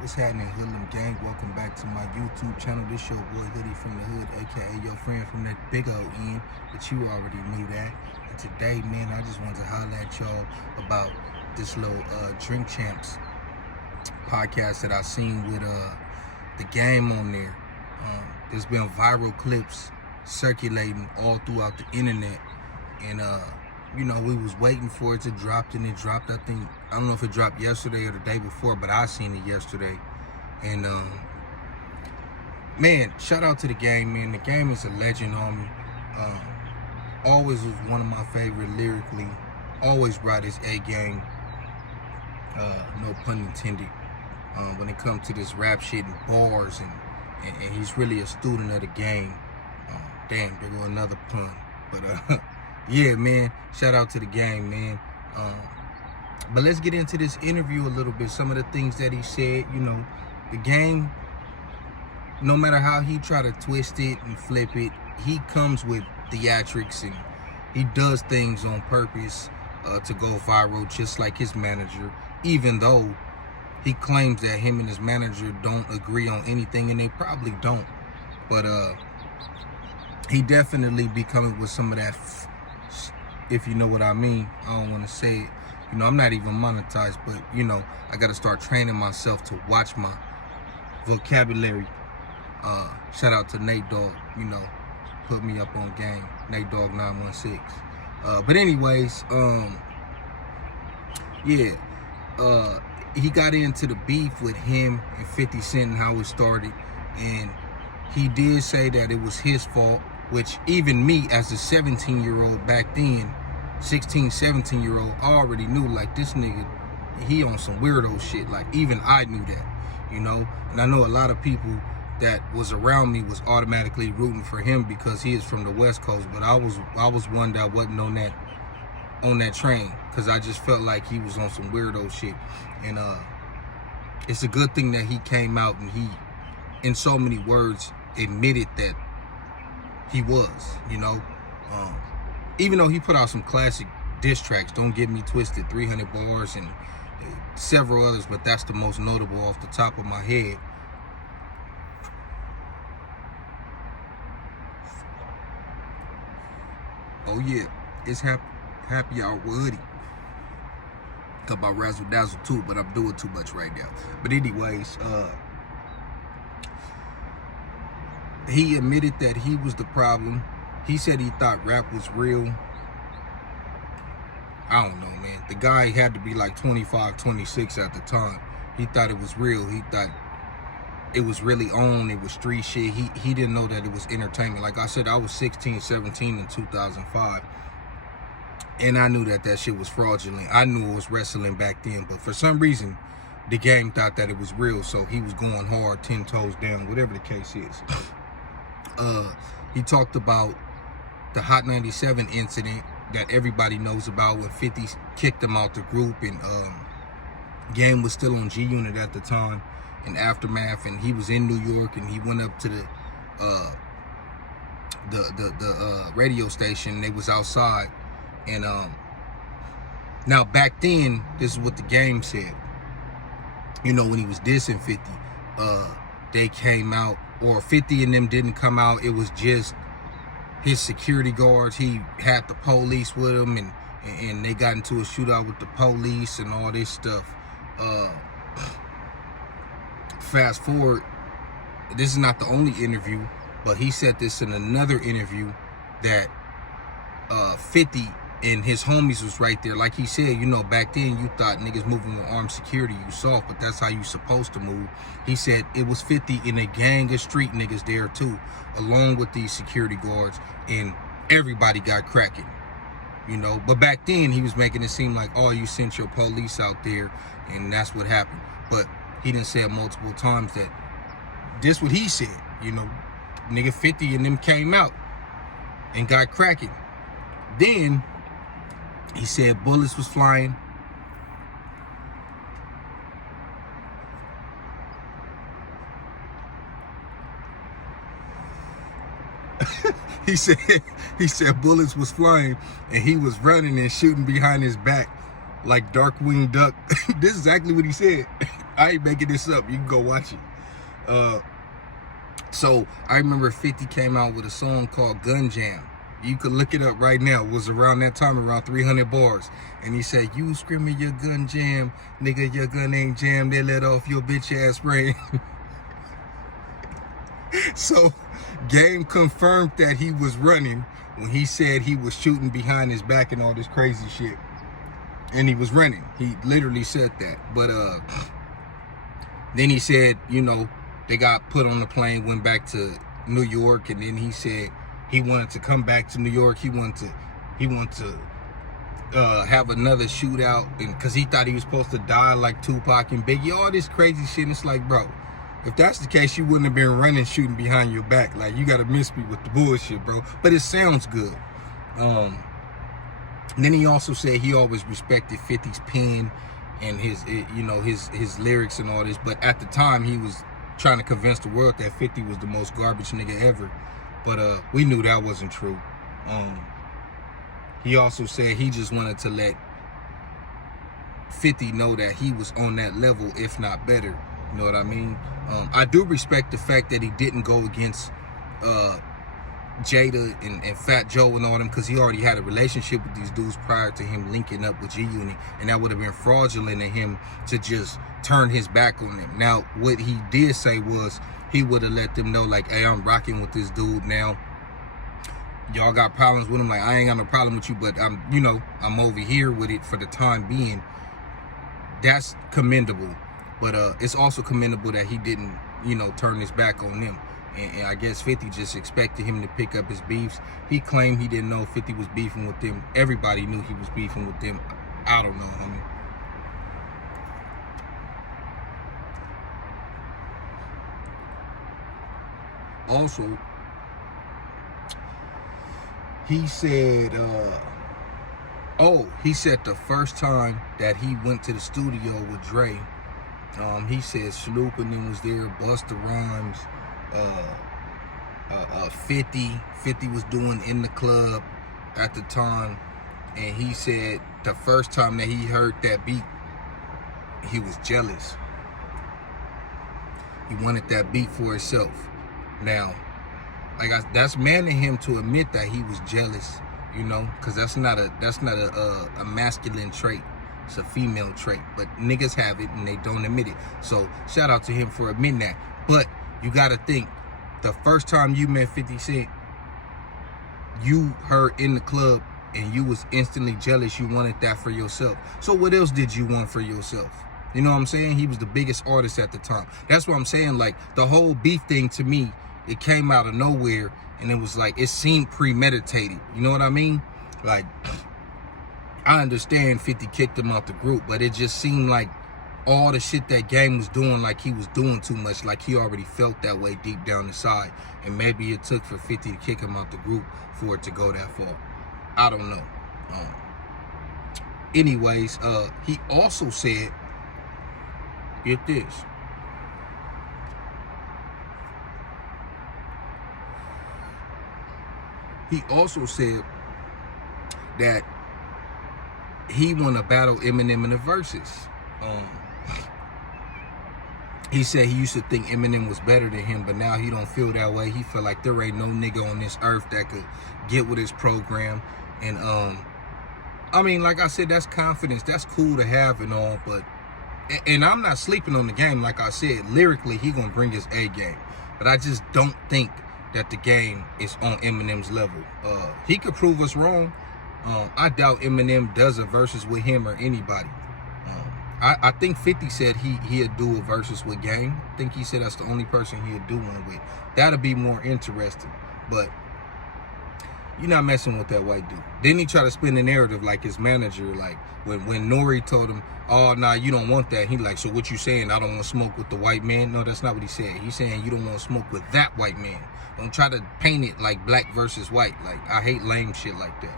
What's happening, Hoodlum Gang? Welcome back to my YouTube channel. This your boy Hoodie from the Hood, aka your friend from that big old end, but you already knew that. And today, man, I just wanted to holler at y'all about this little Drink Champs podcast that I seen with the game on there. There's been viral clips circulating all throughout the internet, and you know, we was waiting for it to drop, and it dropped. I don't know if it dropped yesterday or the day before, but I seen it yesterday. And man, shout out to the game, man. The game is a legend on me. Always was one of my favorite lyrically. Always brought his A game. No pun intended. When it comes to this rap shit and bars, and he's really a student of the game. Damn, there go another pun. But yeah, man, shout out to the game, man. But let's get into this interview a little bit. Some of the things that he said, you know, the game, no matter how he try to twist it and flip it, he comes with theatrics and he does things on purpose to go viral, just like his manager, even though he claims that him and his manager don't agree on anything, and they probably don't. But he definitely be coming with some of that, if you know what I mean. I don't want to say it. You know, I'm not even monetized, but, you know, I got to start training myself to watch my vocabulary. Shout out to Nate Dogg, you know, put me up on game. Nate Dogg 916. But anyways, yeah, he got into the beef with him and 50 Cent and how it started. And he did say that it was his fault, which even me as a 17-year-old back then, 16, 17-year-old, I already knew, like, this nigga, he on some weirdo shit. Like, even I knew that, you know? And I know a lot of people that was around me was automatically rooting for him because he is from the West Coast, but I was one that wasn't on that train, because I just felt like he was on some weirdo shit. And it's a good thing that he came out and he, in so many words, admitted that he was, you know? Even though he put out some classic diss tracks, don't get me twisted, 300 bars and several others, but that's the most notable off the top of my head. Oh yeah, it's happy hour with Hoodie. Talk about Razzle Dazzle too, but I'm doing too much right now. But anyways, he admitted that he was the problem. He said he thought rap was real. I don't know, man. The guy had to be like 25, 26 at the time. He thought it was real. He thought it was really on. It was street shit. He didn't know that it was entertainment. Like I said, I was 16, 17 in 2005. And I knew that shit was fraudulent. I knew it was wrestling back then. But for some reason, the game thought that it was real. So he was going hard, 10 toes down, whatever the case is. He talked about the Hot 97 incident that everybody knows about, when 50 kicked him out the group, and Game was still on G Unit at the time, in Aftermath, and he was in New York, and he went up to the radio station. They was outside, and now back then, this is what the Game said. You know, when he was dissing 50, they came out, or 50 and them didn't come out. It was just his security guards. He had the police with him, and they got into a shootout with the police and all this stuff. Fast forward, this is not the only interview, but he said this in another interview, that 50 and his homies was right there. Like he said, you know, back then you thought niggas moving with armed security, you soft, but that's how you supposed to move. He said it was 50 and a gang of street niggas there too, along with these security guards, and everybody got cracking, you know. But back then he was making it seem like, oh, you sent your police out there and that's what happened. But he didn't say it multiple times that this what he said, you know, nigga 50 and them came out and got cracking. Then he said bullets was flying. he said bullets was flying, and he was running and shooting behind his back like Darkwing Duck. This is exactly what he said. I ain't making this up. You can go watch it. So I remember 50 came out with a song called Gun Jam. You could look it up right now. It was around that time, around 300 bars. And he said, you screaming your gun jam. Nigga, your gun ain't jammed. They let off your bitch ass brain. So Game confirmed that he was running when he said he was shooting behind his back and all this crazy shit. And he was running. He literally said that. But then he said, you know, they got put on the plane, went back to New York, and then he said he wanted to come back to New York. He wanted to have another shootout, and because he thought he was supposed to die like Tupac and Biggie, all this crazy shit. And it's like, bro, if that's the case, you wouldn't have been running shooting behind your back. Like, you gotta miss me with the bullshit, bro. But it sounds good. Then he also said he always respected 50's pen and his, you know, his lyrics and all this. But at the time, he was trying to convince the world that 50 was the most garbage nigga ever. But we knew that wasn't true. He also said he just wanted to let 50 know that he was on that level, if not better. You know what I mean? I do respect the fact that he didn't go against Jada and Fat Joe and all them, because he already had a relationship with these dudes prior to him linking up with G-Unit, and that would have been fraudulent of him to just turn his back on them. Now, what he did say was he would have let them know, like, hey, I'm rocking with this dude now. Y'all got problems with him, like, I ain't got no problem with you, but I'm, you know, I'm over here with it for the time being. That's commendable. But it's also commendable that he didn't, you know, turn his back on them. And I guess 50 just expected him to pick up his beefs. He claimed he didn't know 50 was beefing with them. Everybody knew he was beefing with them. I don't know, homie. Also, he said, he said the first time that he went to the studio with Dre, he said Snoop and them was there, Busta Rhymes, 50 was doing In the Club at the time, and he said the first time that he heard that beat, he was jealous. He wanted that beat for himself. Now, that's man in him to admit that he was jealous, you know, because that's not a masculine trait. It's a female trait, but niggas have it and they don't admit it. So shout out to him for admitting that. But you got to think, the first time you met 50 Cent, you heard In the Club and you was instantly jealous. You wanted that for yourself. So what else did you want for yourself? You know what I'm saying? He was the biggest artist at the time. That's what I'm saying. Like, the whole beef thing, to me, it came out of nowhere, and it was like, it seemed premeditated. You know what I mean? Like, I understand 50 kicked him out the group, but it just seemed like all the shit that Game was doing, like he was doing too much, like he already felt that way deep down inside. And maybe it took for 50 to kick him out the group for it to go that far. I don't know. Anyways, he also said, get this. He also said that he want to battle Eminem in the verses. He said he used to think Eminem was better than him, but now he don't feel that way. He feel like there ain't no nigga on this earth that could get with his program. And I mean, like I said, that's confidence. That's cool to have and all, but and I'm not sleeping on the Game. Like I said, lyrically, he gonna bring his A game, but I just don't think that the Game is on Eminem's level. He could prove us wrong. I doubt Eminem does a versus with him or anybody. I think 50 said he'd do a versus with Game. I think he said that's the only person he'd do one with. That'd be more interesting. But you're not messing with that white dude. Then he tried to spin the narrative like his manager, like when Nori told him, oh, nah, you don't want that. He like, so what you saying? I don't want to smoke with the white man? No, that's not what he said. He's saying you don't want to smoke with that white man. Don't try to paint it like black versus white. Like, I hate lame shit like that.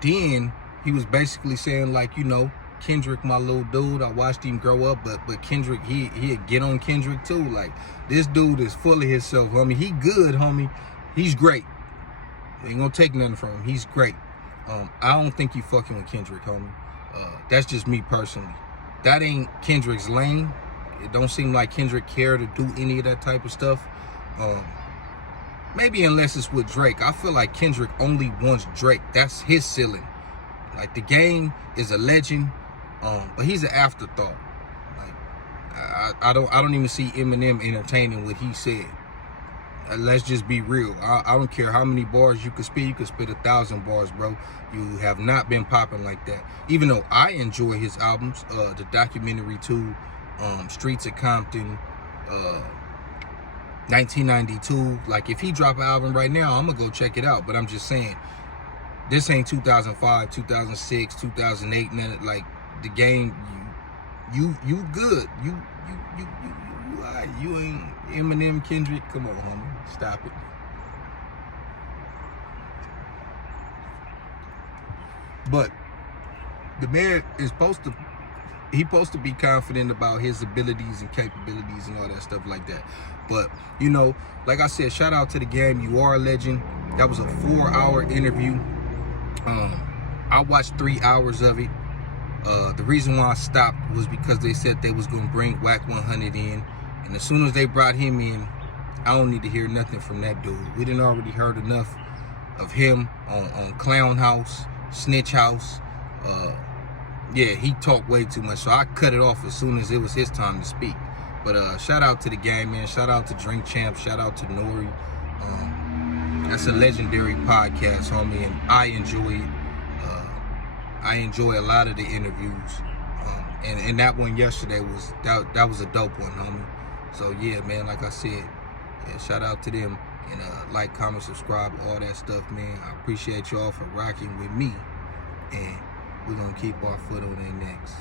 Then he was basically saying, like, you know, Kendrick, my little dude, I watched him grow up, but Kendrick, he'd get on Kendrick too. Like, this dude is full of himself, homie. He good, homie. He's great. Ain't gonna take nothing from him. He's great. I don't think you fucking with Kendrick, homie. That's just me personally. That ain't Kendrick's lane. It don't seem like Kendrick care to do any of that type of stuff. Maybe unless it's with Drake. I feel like Kendrick only wants Drake. That's his ceiling. Like, The Game is a legend, but he's an afterthought. Like, I don't even see Eminem entertaining what he said. Let's just be real. I don't care how many bars you could spit. You could spit 1,000 bars, bro. You have not been popping like that. Even though I enjoy his albums, the documentary too, Streets of Compton, 1992. Like, if he drop an album right now, I'm gonna go check it out. But I'm just saying, this ain't 2005, 2006, 2008. None, like, The Game. You good. You alright. You ain't Eminem, Kendrick. Come on, homie. Stop it. But the man is supposed to be confident about his abilities and capabilities and all that stuff like that. But, you know, like I said, shout out to The Game. You are a legend. That was a 4-hour interview. I watched 3 hours of it. The reason why I stopped was because they said they was going to bring Wack 100 in. And as soon as they brought him in, I don't need to hear nothing from that dude. We done already heard enough of him on Clown House, Snitch House. Yeah, he talked way too much, so I cut it off as soon as it was his time to speak. But shout out to The Game, man. Shout out to Drink Champ. Shout out to Nori. That's a legendary podcast, homie, and I enjoy it. I enjoy a lot of the interviews, and that one yesterday was that was a dope one, homie. So yeah, man, like I said, yeah, shout out to them, and like, comment, subscribe, all that stuff, man. I appreciate y'all for rocking with me, and we're gonna keep our foot on their necks.